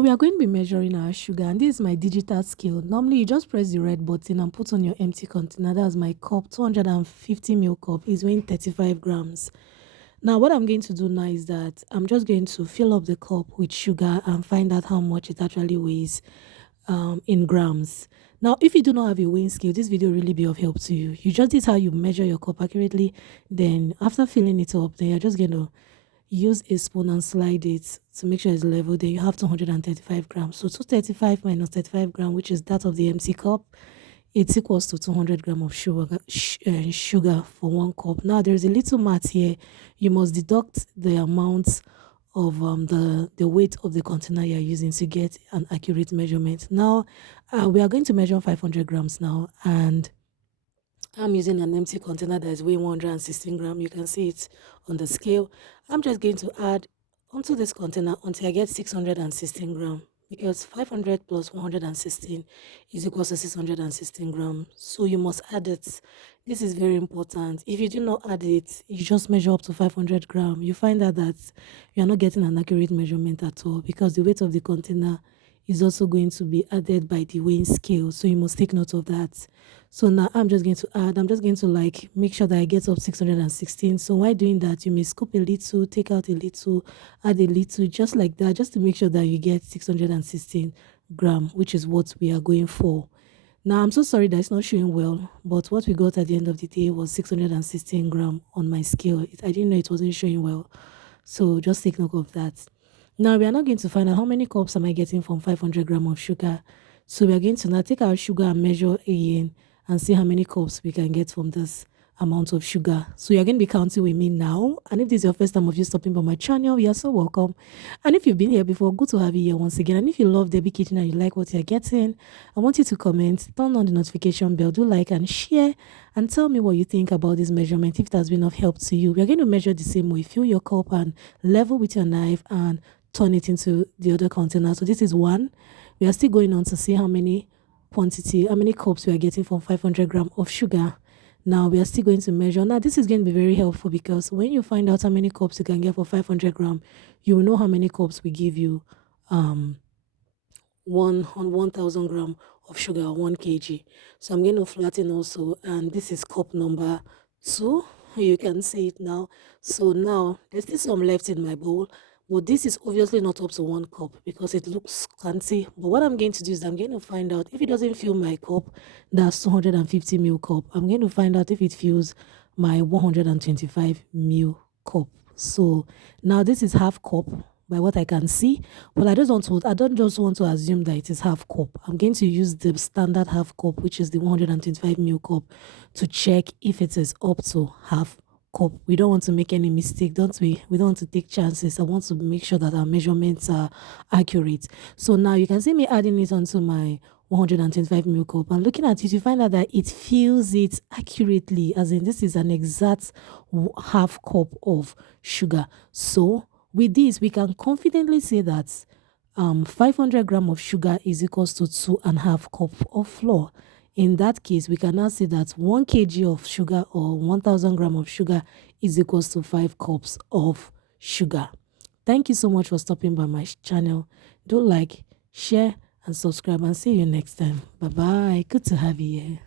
We are going to be measuring our sugar, and this is my digital scale. Normally you just press the red button and put on your empty container. That's my cup. 250 ml cup is weighing 35 grams. Now what I'm going to do now is that I'm just going to fill up the cup with sugar and find out how much it actually weighs in grams. Now if you do not have a weighing scale, this video will really be of help to you. You just, this is how you measure your cup accurately. Then after filling it up, then you're just going to use a spoon and slide it to make sure it's level. Then you have 235 grams. So 235 minus 35 grams, which is that of the empty cup, it's equals to 200 grams of sugar for one cup. Now there's a little math here. You must deduct the amount of the weight of the container you're using to get an accurate measurement. Now we are going to measure 500 grams now, and I'm using an empty container that is weighing 116 grams. You can see it on the scale. I'm just going to add onto this container until I get 616 grams, because 500 plus 116 is equal to 616 grams. So you must add it. This is very important. If you do not add it, you just measure up to 500 grams. You find out that you're not getting an accurate measurement at all, because the weight of the container is also going to be added by the weighing scale. So you must take note of that. So now I'm just going to add, I'm just going to like make sure that I get up 616. So while doing that, you may scoop a little, take out a little, add a little, just like that, just to make sure that you get 616 grams, which is what we are going for. Now I'm so sorry that it's not showing well, but what we got at the end of the day was 616 grams on my scale. I didn't know it wasn't showing well, so just take note of that. Now we are not going to find out how many cups am I getting from 500 grams of sugar. So we are going to now take our sugar and measure again and see how many cups we can get from this amount of sugar. So you're going to be counting with me now. And if this is your first time of you stopping by my channel, you are so welcome. And if you've been here before, good to have you here once again. And if you love Debbie Kitchen and you like what you're getting, I want you to comment, turn on the notification bell, do like and share, and tell me what you think about this measurement, if it has been of help to you. We are going to measure the same way. Fill your cup and level with your knife and turn it into the other container. So this is one. We are still going on to see how many cups we are getting from 500 grams of sugar. Now we are still going to measure. Now this is going to be very helpful, because when you find out how many cups you can get for 500 grams, you will know how many cups we give you 1,000 grams of sugar, 1 kg. So I'm going to flatten also, and this is cup number 2. You can see it now. So now there's still some left in my bowl, but this is obviously not up to 1 cup because it looks scanty. But what I'm going to do is I'm going to find out if it doesn't fill my cup, that's 250 ml cup. I'm going to find out if it fills my 125 ml cup. So now this is half cup by what I can see, but I don't just want to assume that it is half cup. I'm going to use the standard half cup, which is the 125 ml cup, to check if it is up to half cup. We don't want to make any mistake, don't we? We don't want to take chances. I want to make sure that our measurements are accurate. So now you can see me adding it onto my 125 ml cup, and looking at it, you find out that it fills it accurately, as in this is an exact half cup of sugar. So with this, we can confidently say that 500 grams of sugar is equals to 2.5 cups of flour. In that case, we can now say that 1 kg of sugar, or 1,000 grams of sugar, is equals to 5 cups of sugar. Thank you so much for stopping by my channel. Do like, share, and subscribe, and see you next time. Bye-bye. Good to have you here.